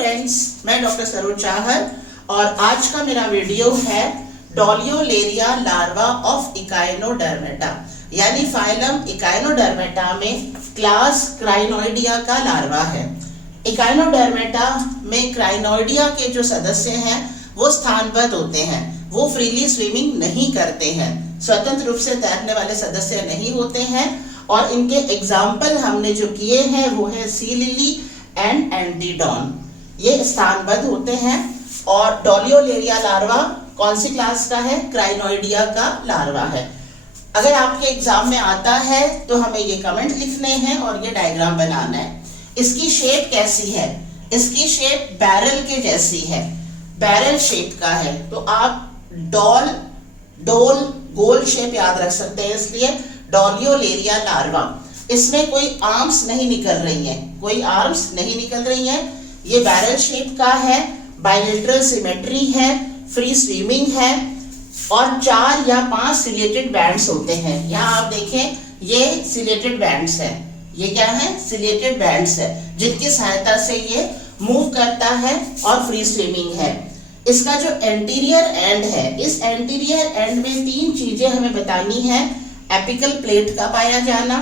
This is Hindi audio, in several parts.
फ्रेंड्स, मैं डॉक्टर सरोज चाहर और आज का मेरा वीडियो है डॉलियोलेरिया लार्वा ऑफ इकाइनोडर्मेटा यानी फाइलम इकाइनोडर्मेटा में क्लास क्राइनोइडिया का लार्वा है। इकाइनोडर्मेटा में क्राइनोइडिया के जो सदस्य हैं वो स्थानबद्ध होते हैं, वो फ्रीली स्विमिंग नहीं करते हैं, स्वतंत्र रूप से तैरने वाले सदस्य नहीं होते हैं और इनके एग्जाम्पल हमने जो किए हैं वो है सी लिली एंड एंटीडॉन। ये स्थानबद्ध होते हैं और डॉलियोलेरिया लार्वा कौन सी क्लास का है? क्राइनोइडिया का लार्वा है। अगर आपके एग्जाम में आता है तो हमें ये कमेंट लिखने हैं और ये डायग्राम बनाना है। इसकी शेप कैसी है? इसकी शेप बैरल के जैसी है, बैरल शेप का है। तो आप डोल गोल शेप याद रख सकते हैं, इसलिए डॉलियोलेरिया लार्वा। इसमें कोई आर्म्स नहीं निकल रही हैं, कोई आर्म्स नहीं निकल रही हैं। ये बैरल शेप का है, बाइलेटरल सिमेट्री है, फ्री स्विमिंग है और 4 या 5 सिलिएटेड बैंड्स होते हैं। यहाँ आप देखें, ये सिलिएटेड बैंड्स है। ये क्या है? सिलिएटेड बैंड्स है, जिनकी सहायता से ये मूव करता है और फ्री स्विमिंग है। इसका जो एंटीरियर एंड है, इस एंटीरियर एंड में 3 चीजें हमें बतानी है। एपिकल प्लेट का पाया जाना,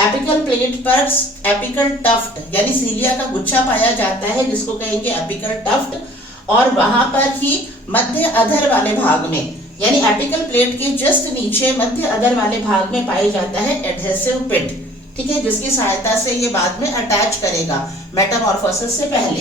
एपिकल प्लेट पर एपिकल टफ्ट यानी सीलिया का गुच्छा पाया जाता है जिसको कहेंगे एपिकल टफ्ट, और वहां पर ही मध्य अधर वाले भाग में यानी एपिकल प्लेट के जस्ट नीचे मध्य अधर वाले भाग में पाया जाता है एडहेसिव पिट, ठीक है, जिसकी सहायता से ये बाद में अटैच करेगा मेटामॉर्फोसिस से पहले।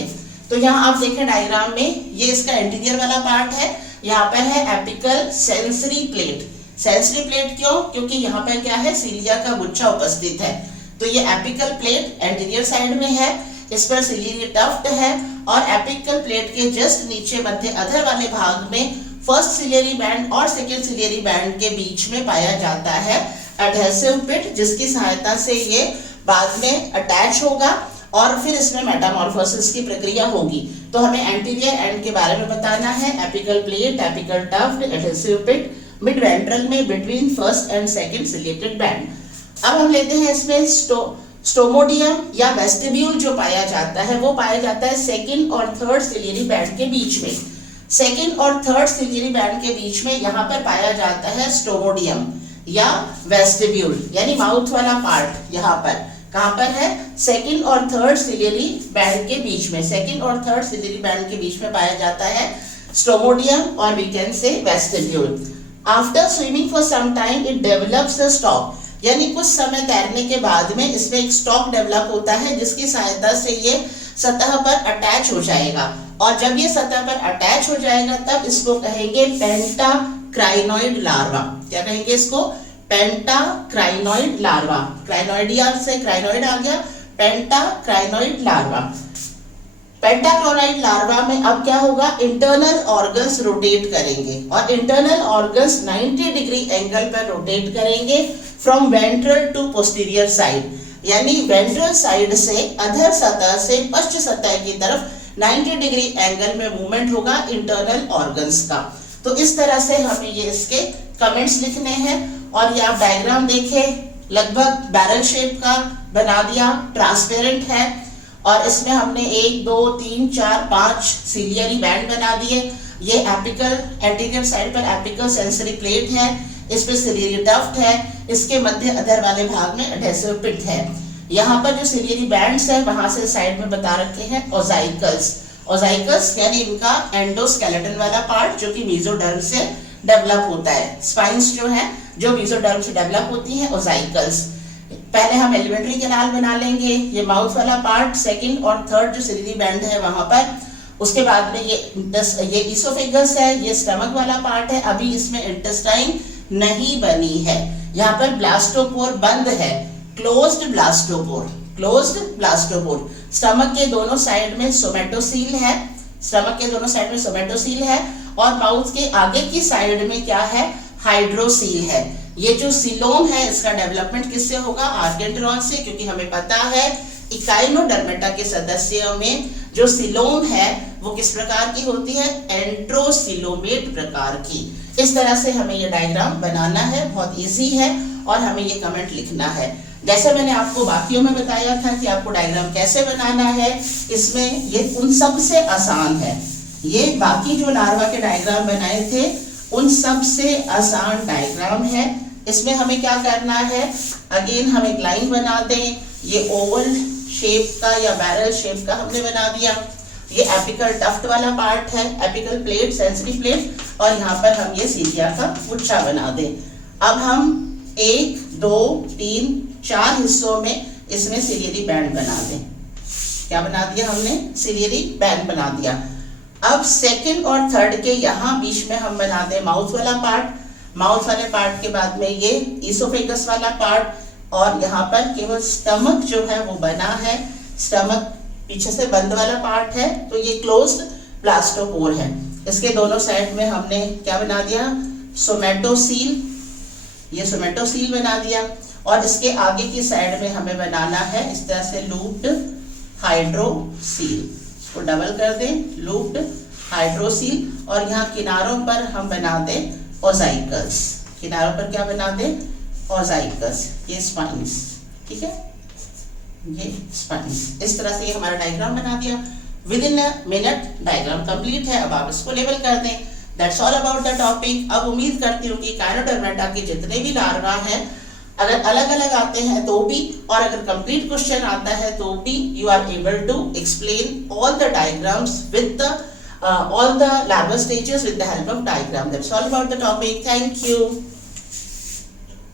तो यहाँ आप देखें डायग्राम में, ये इसका इंटीरियर वाला पार्ट है। यहाँ पर है apical sensory plate. Sensory plate क्यों? क्योंकि यहाँ पर क्या है? सीलिया का गुच्छा उपस्थित है। तो ये एपिकल प्लेट एंटीरियर साइड में है, इस पर सिलियरी टफ्ट है और एपिकल प्लेट के जस्ट नीचे मध्य अधर वाले भाग में फर्स्ट सिलियरी बैंड और सेकेंड सिलियरी बैंड के बीच में पाया जाता है एडहेसिव पिट, जिसकी सहायता से ये बाद में अटैच होगा और फिर इसमें मेटामॉर्फोसिस की प्रक्रिया होगी। तो हमें एंटीरियर एंड के बारे में बताना है। Apical plate, apical tuft, adhesive pit, mid ventral में between first and second ciliated band. अब हम लेते हैं इसमें स्टोमोडियम या वेस्टिब्यूल जो पाया जाता है वो पाया जाता है सेकेंड और थर्ड सिलियरी बैंड के बीच में। सेकेंड और थर्ड सिलियरी बैंड के बीच में यहाँ पर पाया जाता है स्टोमोडियम या वेस्टिब्यूल यानी माउथ वाला पार्ट। यहाँ पर कहाँ पर है? सेकेंड और थर्ड सिलियरी बैंड के बीच में, सेकेंड और थर्ड सिलियरी बैंड के बीच में पाया जाता है स्टोमोडियम और we can say vestibule. After swimming for some time it develops the stalk यानी कुछ समय तैरने के बाद में इसमें एक स्टॉक डेवलप होता है जिसकी सहायता से ये सतह पर अटैच हो जाएगा और जब ये सतह पर अटैच हो जाएगा तब इसको कहेंगे पेंटाक्राइनोइड लार्वा। क्या कहेंगे इसको? पेंटाक्राइनोइड लार्वा। क्राइनोइडिया से क्राइनोइड आ गया, पेंटाक्राइनोइड लार्वा। पेंटाक्राइनोइड लार्वा में अब क्या होगा? इंटरनल ऑर्गन्स रोटेट करेंगे और इंटरनल ऑर्गन्स 90 डिग्री एंगल पर रोटेट करेंगे from ventral to posterior side यानी वेंट्रल साइड से अधर सतह से पश्च सतह की तरफ 90 डिग्री एंगल में मूवमेंट होगा इंटरनल ऑर्गन्स का। तो इस तरह से हमें ये इसके कमेंट्स लिखने हैं और ये आप डायग्राम देखें, लगभग बैरल शेप का बना दिया, ट्रांसपेरेंट है और इसमें हमने 1 2 3 4 5 सिलियरी बैंड बना दिए। ये एपिकल एंटीरियर साइड पर एपिकल सेंसरी प्लेट है, इस पे सिलियरी टफ्ट है, इसके मध्य अधर वाले भाग में एडहेसिव पिट है। यहाँ पर जो सिलियरी बैंड्स है वहां से साइड में बता रखे हैं ओजाइकल्स। ओजाइकल्स यानी इनका एंडोस्केलेटन वाला पार्ट जो कि मेसोडर्म से डेवलप होता है। स्पाइंस जो है जो मेसोडर्म से डेवलप होती है, ओजाइकल्स। पहले हम एलिमेंट्री कैनाल बना लेंगे, ये माउथ वाला पार्ट, सेकंड और थर्ड जो सिलियरी बैंड है वहां पर। उसके बाद में ये इसोफेगस है, ये स्टमक वाला पार्ट है। अभी इसमें इंटेस्टाइन नहीं बनी है, यहाँ पर ब्लास्टोपोर बंद है, closed blastopore, closed blastopore. Stomach के दोनों साइड में सोमेटोसील है, स्टमक के दोनों साइड में सोमेटोसील है और माउथ के आगे की साइड में क्या है? हाइड्रोसील है। ये जो सिलोम है इसका डेवलपमेंट किससे होगा? आर्केंटेरॉन से, क्योंकि हमें पता है इकाइनोडर्मेटा के सदस्यों में जो सिलोम है वो किस प्रकार की होती है? एंट्रोसिलोमेट प्रकार की। इस तरह से हमें ये डायग्राम बनाना है, बहुत इजी है और हमें ये कमेंट लिखना है। जैसे मैंने आपको बाकियों में बताया था कि आपको डायग्राम कैसे बनाना है, इसमें ये उन सब से आसान है। ये बाकी जो लार्वा के डायग्राम बनाए थे उन सब से आसान डायग्राम है। इसमें हमें क्या करना है, अगेन हम एक लाइन बना दें। ये ओवल शेप का या बैरल शेप का हमने बना दिया। ये एपिकल टफ्ट वाला पार्ट है, एपिकल प्लेट, सेंसरी प्लेट, और यहाँ पर हम ये सीलिया का गुच्छा बना दें। अब हम 1, 2, 3, 4 हिस्सों में इसमें सिलियरी बैंड बना दें। क्या बना दिया हमने, सिलियरी बैंड बना दिया। अब सेकंड और थर्ड के यहाँ बीच में हम बना दें माउथ वाला पार्ट। माउथ वाले पार्ट के बाद में ये ईसोफेगस वाला पार्ट, और यहाँ पर केवल स्टमक जो है वो बना है। स्टमक पीछे से बंद वाला पार्ट है, तो ये क्लोज्ड ब्लास्टोपोर है। इसके दोनों साइड में हमने क्या बना दिया, सोमेटोसील, ये सोमेटोसील बना दिया। और इसके आगे की साइड में हमें बनाना है इस तरह से लूप्ड हाइड्रोसील। इसको डबल कर दें, लूप्ड हाइड्रोसील, और यहाँ किनारों पर हम बना दें ओजाइकल्स। किनारों पर क्या बना दें, ओजाइकल्स, ये स्पाइंस, ठीक है, ये स्पाइंस। इस तरह से ये हमारा डायग्राम बना दिया। With in a minute diagram complete है। अब आप इसको लेबल कर दें। That's all about the topic. अब उम्मीद करती हूँ कि इकाइनोडर्मेटा के जितने भी लार्वा हैं, अगर अलग अलग आते हैं तो भी, और अगर कंप्लीट क्वेश्चन आता है तो भी, you are able to explain all the diagrams with the all the larval stages with the help of diagram. That's all about the topic. Thank you.